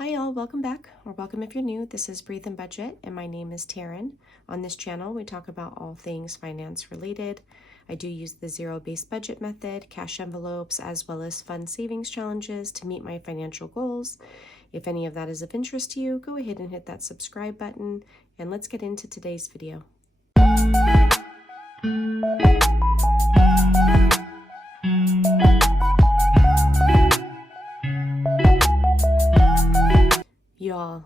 Hi y'all, welcome back, or welcome if you're new. This is Breathe and Budget, and my name is Taryn. On this channel, we talk about all things finance related. I do use the zero-based budget method, cash envelopes, as well as fun savings challenges to meet my financial goals. If any of that is of interest to you, go ahead and hit that subscribe button, and let's get into today's video. Y'all,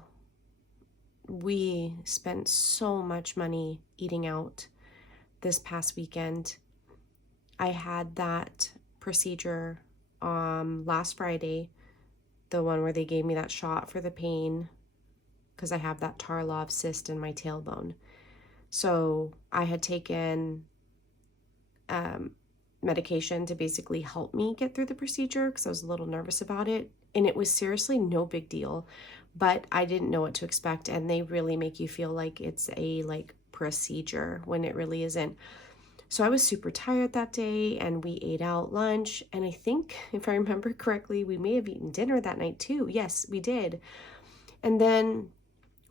we spent so much money eating out this past weekend. I had that procedure last Friday, the one where they gave me that shot for the pain because I have that Tarlov cyst in my tailbone. So I had taken medication to basically help me get through the procedure because I was a little nervous about it. And it was seriously no big deal, but I didn't know what to expect. And they really make you feel like it's a procedure when it really isn't. So I was super tired that day and we ate out lunch. And I think if I remember correctly, we may have eaten dinner that night too. Yes, we did. And then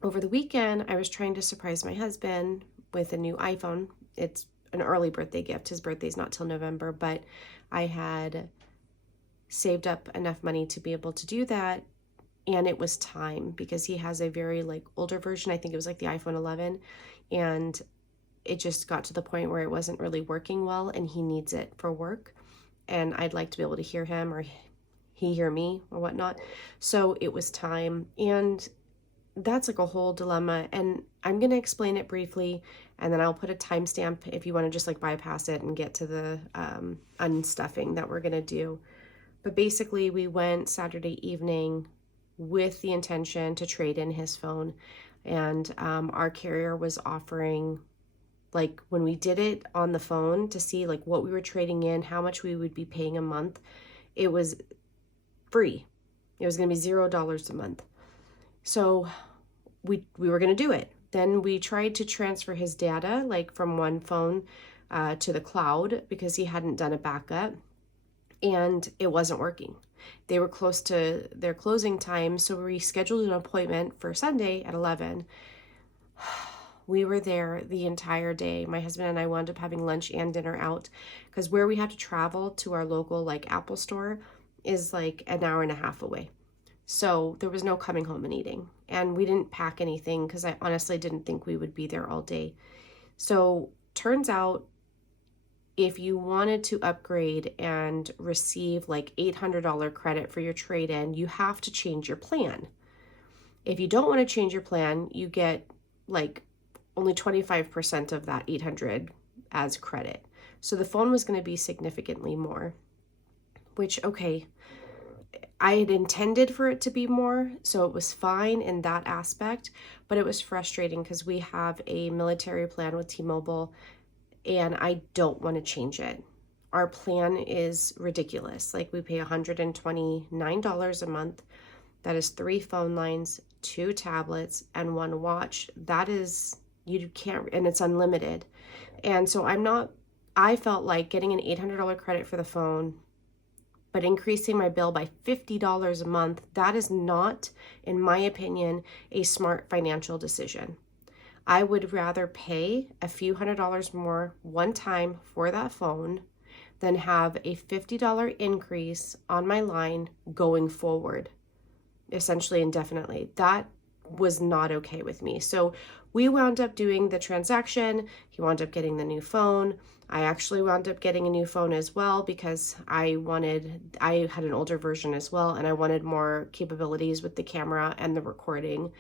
over the weekend, I was trying to surprise my husband with a new iPhone. It's an early birthday gift. His birthday's not till November, but I had saved up enough money to be able to do that. And it was time because he has a very older version. I think it was the iPhone 11, and it just got to the point where it wasn't really working well and he needs it for work. And I'd like to be able to hear him or he hear me or whatnot. So it was time. And that's a whole dilemma. And I'm going to explain it briefly, and then I'll put a timestamp if you want to just bypass it and get to the unstuffing that we're going to do. But basically, we went Saturday evening with the intention to trade in his phone. And our carrier was offering, when we did it on the phone to see what we were trading in, how much we would be paying a month, it was free. It was going to be $0 a month. So we were going to do it. Then we tried to transfer his data from one phone to the cloud because he hadn't done a backup. And it wasn't working. They were close to their closing time, so we scheduled an appointment for Sunday at 11. We were there the entire day. My husband and I wound up having lunch and dinner out because where we had to travel to our local Apple store is an hour and a half away. So there was no coming home and eating. And we didn't pack anything because I honestly didn't think we would be there all day. So turns out, if you wanted to upgrade and receive $800 credit for your trade-in, you have to change your plan. If you don't want to change your plan, you get only 25% of that $800 as credit. So the phone was going to be significantly more, which, okay, I had intended for it to be more, so it was fine in that aspect, but it was frustrating because we have a military plan with T-Mobile, and I don't want to change it. Our plan is ridiculous. We pay $129 a month. That is 3 phone lines, 2 tablets, and 1 watch. That is, you can't, and it's unlimited. And so I felt like getting an $800 credit for the phone, but increasing my bill by $50 a month, that is not, in my opinion, a smart financial decision. I would rather pay a few $100s more one time for that phone than have a $50 increase on my line going forward, essentially indefinitely. That was not okay with me. So we wound up doing the transaction. He wound up getting the new phone. I actually wound up getting a new phone as well because I had an older version as well, and I wanted more capabilities with the camera and the recording.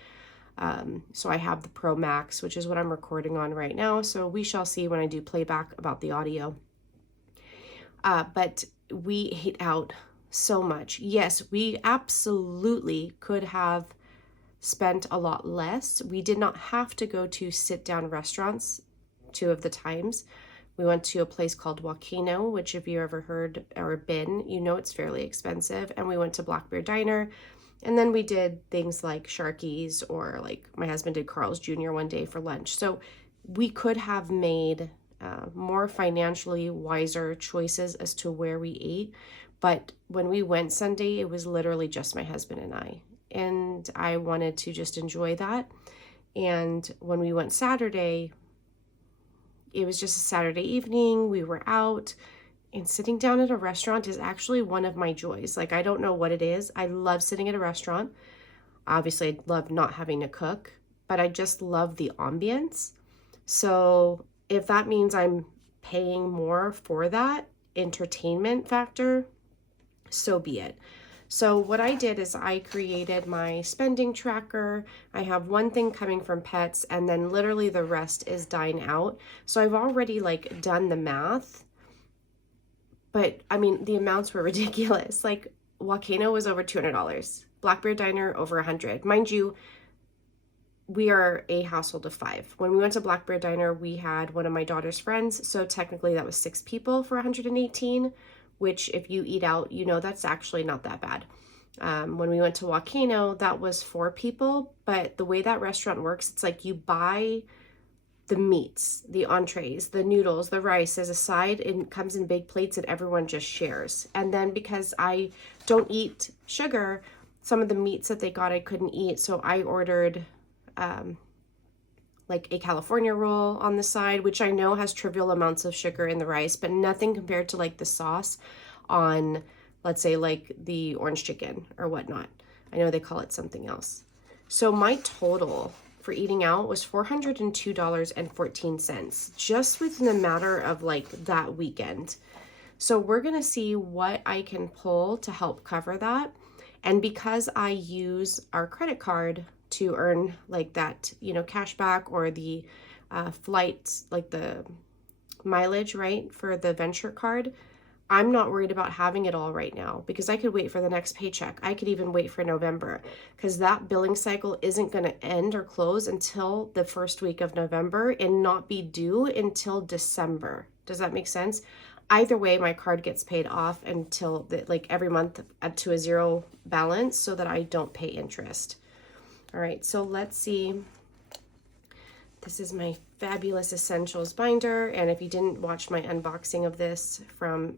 So I have the Pro Max, which is what I'm recording on right now. So we shall see when I do playback about the audio. But we ate out so much. Yes, we absolutely could have spent a lot less. We did not have to go to sit-down restaurants 2 of the times. We went to a place called Volcano, which if you ever heard or been, you know it's fairly expensive. And we went to Black Bear Diner. And then we did things like Sharky's, or my husband did Carl's Jr. one day for lunch. So we could have made more financially wiser choices as to where we ate. But when we went Sunday, it was literally just my husband and I. And and I wanted to just enjoy that. And when we went Saturday, it was just a Saturday evening. We were out, and sitting down at a restaurant is actually one of my joys. Like, I don't know what it is. I love sitting at a restaurant. Obviously, I love not having to cook, but I just love the ambience. So if that means I'm paying more for that entertainment factor, so be it. So what I did is I created my spending tracker. I have one thing coming from pets, and then literally the rest is dine out. So I've already like done the math, but I mean, the amounts were ridiculous. Like, Volcano was over $200, Black Bear Diner over $100. Mind you, we are a household of 5. When we went to Black Bear Diner, we had one of my daughter's friends, so technically that was 6 people for $118, which if you eat out, you know that's actually not that bad. When we went to Volcano, that was 4 people, but the way that restaurant works, it's like you buy the meats, the entrees, the noodles, the rice as a side, and it comes in big plates and everyone just shares. And then because I don't eat sugar, some of the meats that they got I couldn't eat, so I ordered like a California roll on the side, which I know has trivial amounts of sugar in the rice, but nothing compared to like the sauce on, let's say, like the orange chicken or whatnot. I know they call it something else. So my total for eating out was $402.14 just within a matter of like that weekend. So we're going to see what I can pull to help cover that. And because I use our credit card to earn like that, you know, cash back or the flight, like the mileage, right, for the Venture card, I'm not worried about having it all right now because I could wait for the next paycheck. I could even wait for November because that billing cycle isn't going to end or close until the first week of November and not be due until December. Does that make sense? Either way, my card gets paid off until like every month to a 0 balance so that I don't pay interest. All right, so let's see. This is my fabulous essentials binder, and if you didn't watch my unboxing of this from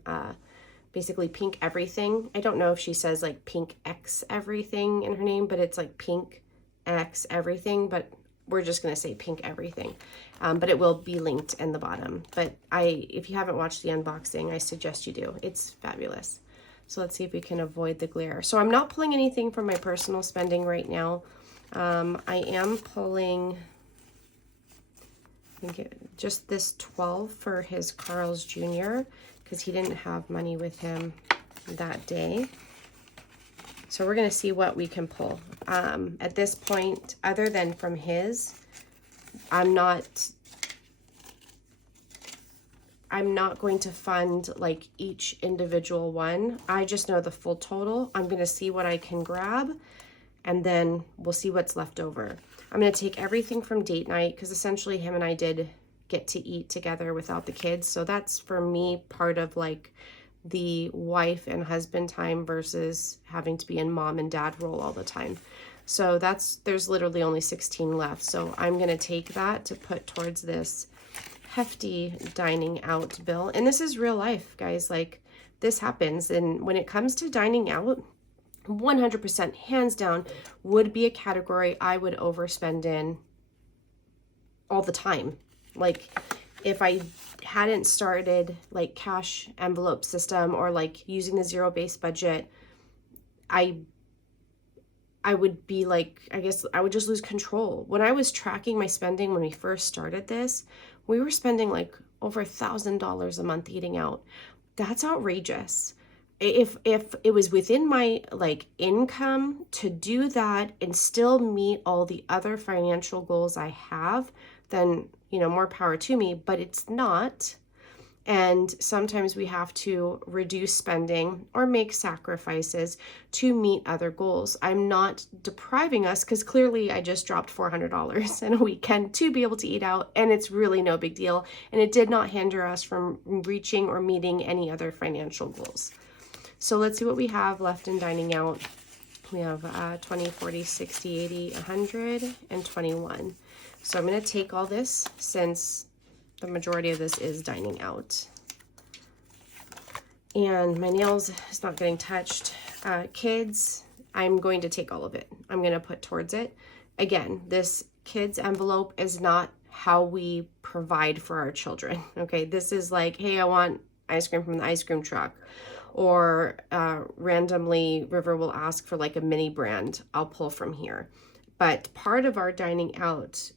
basically Pink Everything, I don't know if she says like Pink X Everything in her name, but it's like Pink X Everything, but we're just gonna say Pink Everything. But it will be linked in the bottom. But if you haven't watched the unboxing, I suggest you do. It's fabulous. So let's see if we can avoid the glare. So I'm not pulling anything from my personal spending right now. I am pulling, I think just this 12 for his Carl's Jr. because he didn't have money with him that day. So we're going to see what we can pull. At this point, other than from his, I'm not going to fund like each individual one. I just know the full total. I'm going to see what I can grab, and then we'll see what's left over. I'm going to take everything from date night because essentially him and I did get to eat together without the kids. So that's for me part of like the wife and husband time versus having to be in mom and dad role all the time. So there's literally only 16 left. So I'm going to take that to put towards this hefty dining out bill. And this is real life, guys. Like, this happens. And when it comes to dining out, 100% hands down would be a category I would overspend in all the time. Like, if I hadn't started like cash envelope system or like using the zero-based budget, I would be like, I guess I would just lose control. When I was tracking my spending when we first started this, we were spending like over $1,000 a month eating out. That's outrageous. If it was within my like income to do that and still meet all the other financial goals I have, then, you know, more power to me, but it's not. And sometimes we have to reduce spending or make sacrifices to meet other goals. I'm not depriving us because clearly I just dropped $400 in a weekend to be able to eat out, and it's really no big deal. And it did not hinder us from reaching or meeting any other financial goals. So let's see what we have left in dining out. We have 20, 40, 60, 80, 100, and 21. So I'm going to take all this since the majority of this is dining out. And my nails is not getting touched. Kids, I'm going to take all of it. I'm going to put towards it. Again, this kids envelope is not how we provide for our children. Okay, this is like, hey, I want ice cream from the ice cream truck. Or randomly, River will ask for like a mini brand. I'll pull from here. But part of our dining out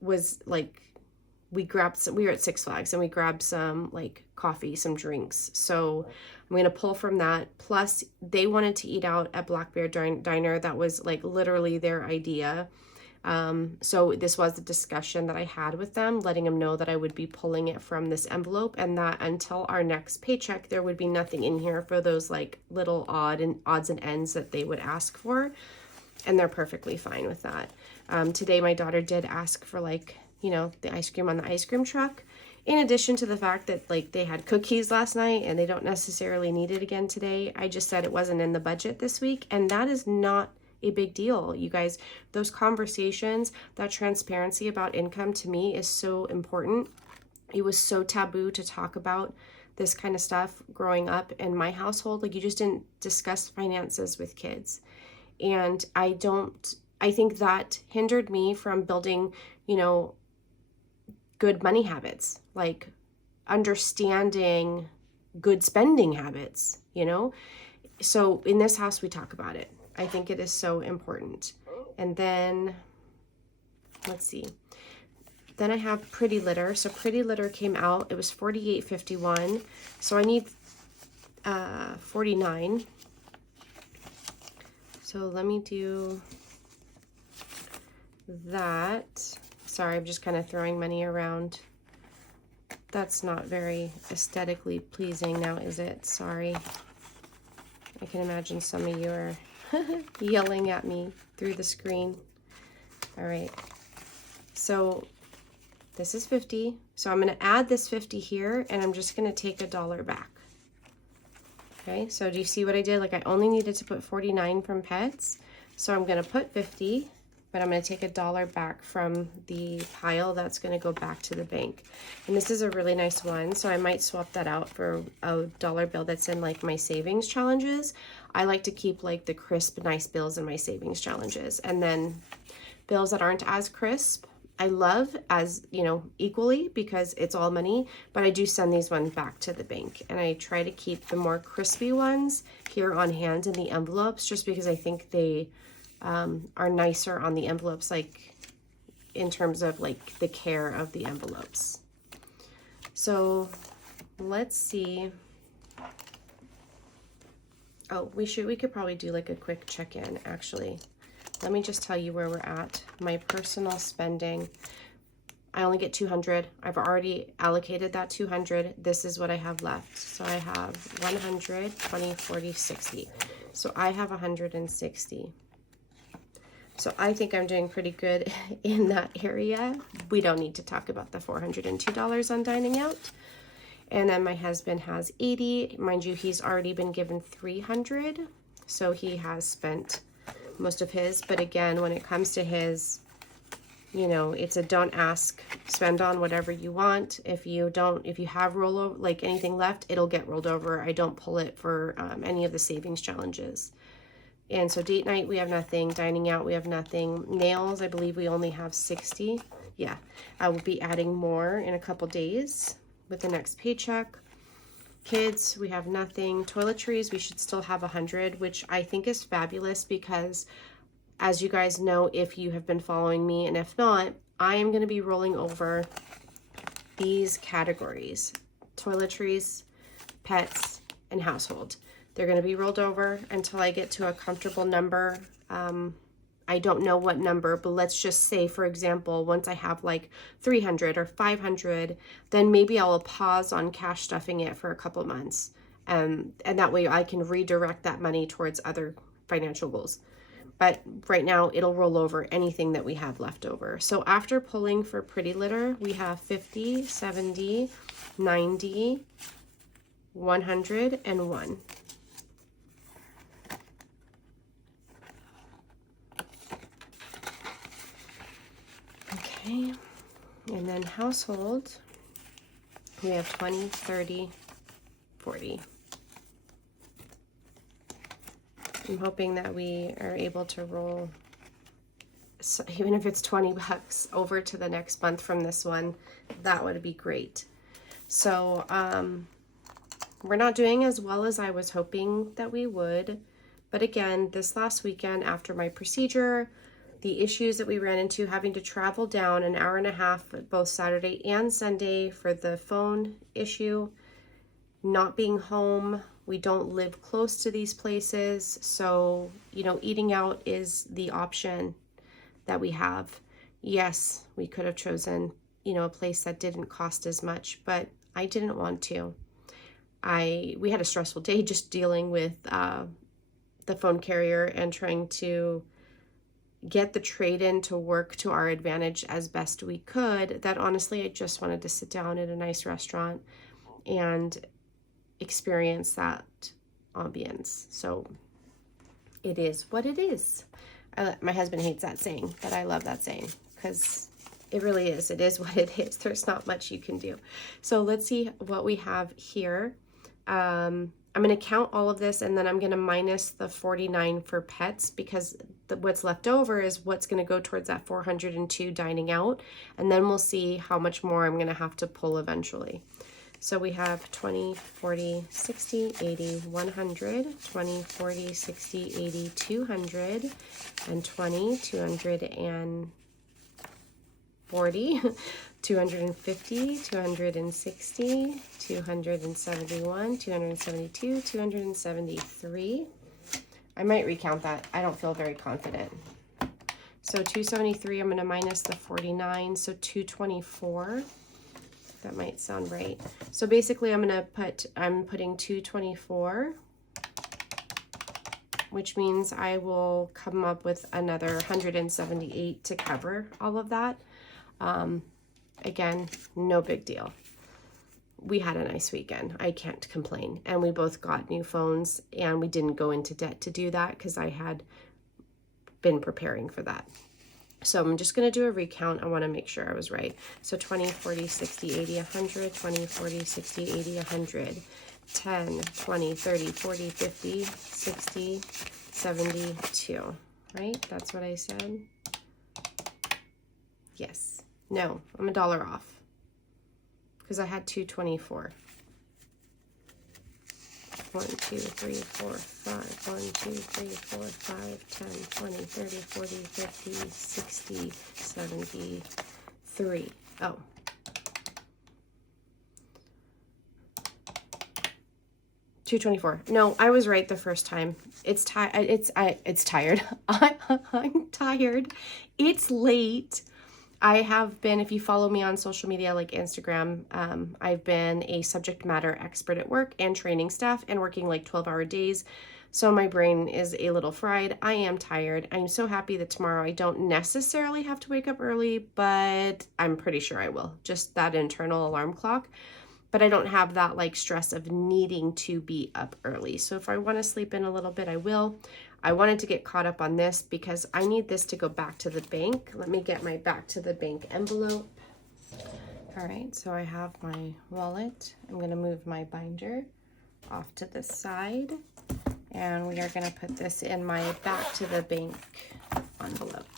was like, we were at Six Flags and we grabbed some like coffee, some drinks. So I'm going to pull from that. Plus they wanted to eat out at Black Bear Diner. That was like literally their idea. So this was the discussion that I had with them, letting them know that I would be pulling it from this envelope and that until our next paycheck, there would be nothing in here for those like little odds and ends that they would ask for. And they're perfectly fine with that. Today, my daughter did ask for like, you know, the ice cream on the ice cream truck. In addition to the fact that like they had cookies last night and they don't necessarily need it again today. I just said it wasn't in the budget this week. And that is not a big deal. You guys, those conversations, that transparency about income to me is so important. It was so taboo to talk about this kind of stuff growing up in my household. Like you just didn't discuss finances with kids. And I think that hindered me from building, you know, good money habits, like understanding good spending habits, you know? So in this house, we talk about it. I think it is so important. And then, let's see. Then I have Pretty Litter. So Pretty Litter came out. It was $48.51. So I need $49. So let me do that. Sorry, I'm just kind of throwing money around. That's not very aesthetically pleasing now, is it? Sorry. I can imagine some of you are yelling at me through the screen. All right. So this is 50. So I'm going to add this 50 here, and I'm just going to take $1 back. Okay, so do you see what I did? Like I only needed to put 49 from pets. So I'm going to put 50. But I'm going to take $1 back from the pile that's going to go back to the bank. And this is a really nice one, so I might swap that out for a dollar bill that's in like my savings challenges. I like to keep like the crisp, nice bills in my savings challenges. And then bills that aren't as crisp, I love as, you know, equally because it's all money, but I do send these ones back to the bank. And I try to keep the more crispy ones here on hand in the envelopes just because I think they are nicer on the envelopes, like in terms of like the care of the envelopes. So let's see. Oh, we could probably do like a quick check-in actually. Let me just tell you where we're at. My personal spending, I only get 200. I've already allocated that 200. This is what I have left. So I have 100, 20, 40, 60. So I have 160. So I think I'm doing pretty good in that area. We don't need to talk about the $402 on dining out. And then my husband has 80. Mind you, he's already been given 300. So he has spent most of his. But again, when it comes to his, you know, it's a don't ask, spend on whatever you want. If you have rollover, like anything left, it'll get rolled over. I don't pull it for any of the savings challenges. And so date night, we have nothing. Dining out, we have nothing. Nails, I believe we only have 60. Yeah, I will be adding more in a couple days with the next paycheck. Kids, we have nothing. Toiletries, we should still have 100, which I think is fabulous because as you guys know, if you have been following me, and if not, I am going to be rolling over these categories: toiletries, pets, and household. They're going to be rolled over until I get to a comfortable number. I don't know what number, but let's just say, for example, once I have like 300 or 500, then maybe I'll pause on cash stuffing it for a couple months. And that way I can redirect that money towards other financial goals. But right now it'll roll over anything that we have left over. So after pulling for Pretty Litter, we have 50, 70, 90, 100, and 1. Okay, and then household, we have 20, 30, 40. I'm hoping that we are able to roll, so even if it's 20 bucks over to the next month from this one, that would be great. So we're not doing as well as I was hoping that we would. But again, this last weekend after my procedure, the issues that we ran into having to travel down an hour and a half both Saturday and Sunday for the phone issue, not being home. We don't live close to these places. So, you know, eating out is the option that we have. Yes, we could have chosen, you know, a place that didn't cost as much, but I didn't want to. We had a stressful day just dealing with the phone carrier and trying to get the trade-in to work to our advantage as best we could, that honestly I just wanted to sit down at a nice restaurant and experience that ambience. So it is what it is. My husband hates that saying, but I love that saying because it really is. It is what it is. There's not much you can do. So let's see what we have here. I'm going to count all of this and then I'm going to minus the 49 for pets because what's left over is what's going to go towards that 402 dining out. And then we'll see how much more I'm going to have to pull eventually. So we have 20, 40, 60, 80, 100, 20, 40, 60, 80, 200, and 20, 240, 250, 260, 271, 272, 273. I might recount that. I don't feel very confident. So 273, I'm going to minus the 49, so 224. That might sound right. So basically I'm putting 224, which means I will come up with another 178 to cover all of that. Again, no big deal. We had a nice weekend. I can't complain. And we both got new phones and we didn't go into debt to do that because I had been preparing for that. So I'm just going to do a recount. I want to make sure I was right. So 20, 40, 60, 80, 100, 20, 40, 60, 80, 100, 10, 20, 30, 40, 50, 60, 72, right? That's what I said. Yes. No, I'm $1 off because I had 224. 1, 2, 3, 4, 5. 1, 2, 3, 4, 5, 10, 20, 30, 40, 50, 60, 73. Oh. $224. No, I was right the first time. It's tired. I'm tired. It's late. I have been, if you follow me on social media like Instagram, I've been a subject matter expert at work and training staff and working like 12-hour days. So my brain is a little fried. I am tired. I'm so happy that tomorrow I don't necessarily have to wake up early, but I'm pretty sure I will. Just that internal alarm clock. But I don't have that like stress of needing to be up early. So if I want to sleep in a little bit, I will. I wanted to get caught up on this because I need this to go back to the bank. Let me get my back to the bank envelope. All right, so I have my wallet. I'm going to move my binder off to the side. And we are going to put this in my back to the bank envelope.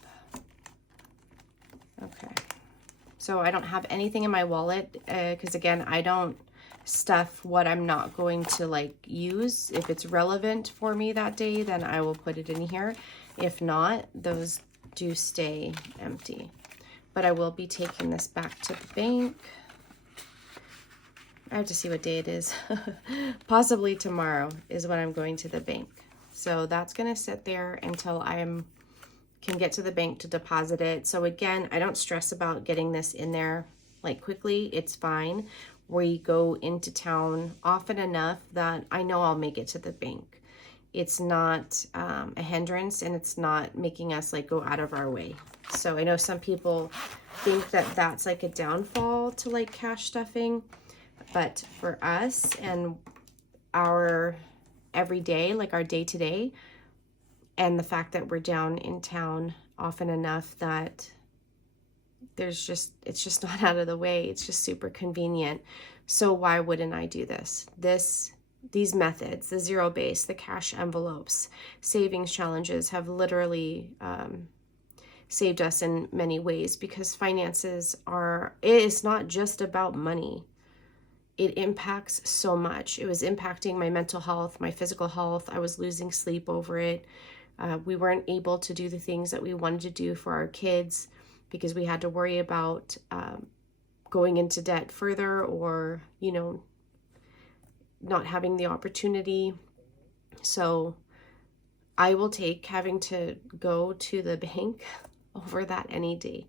Okay. So I don't have anything in my wallet because again, I don't stuff what I'm not going to like use. If it's relevant for me that day, then I will put it in here. If not, those do stay empty. But I will be taking this back to the bank. I have to see what day it is. Possibly tomorrow is when I'm going to the bank. So that's going to sit there until can get to the bank to deposit it. So again, I don't stress about getting this in there like quickly. It's fine. We go into town often enough that I know I'll make it to the bank. It's not a hindrance and it's not making us like go out of our way. So I know some people think that that's like a downfall to like cash stuffing, but for us and our everyday, like our day to day, and the fact that we're down in town often enough that it's just not out of the way. It's just super convenient. So why wouldn't I do this? This these methods, the zero base, the cash envelopes, savings challenges have literally saved us in many ways, because finances it's not just about money. It impacts so much. It was impacting my mental health, my physical health. I was losing sleep over it. We weren't able to do the things that we wanted to do for our kids because we had to worry about going into debt further, or, not having the opportunity. So I will take having to go to the bank over that any day.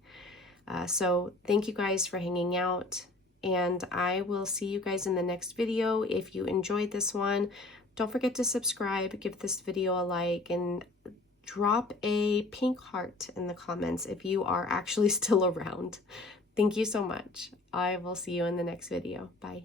So thank you guys for hanging out, and I will see you guys in the next video. If you enjoyed this one, don't forget to subscribe, give this video a like, and drop a pink heart in the comments if you are actually still around. Thank you so much. I will see you in the next video. Bye.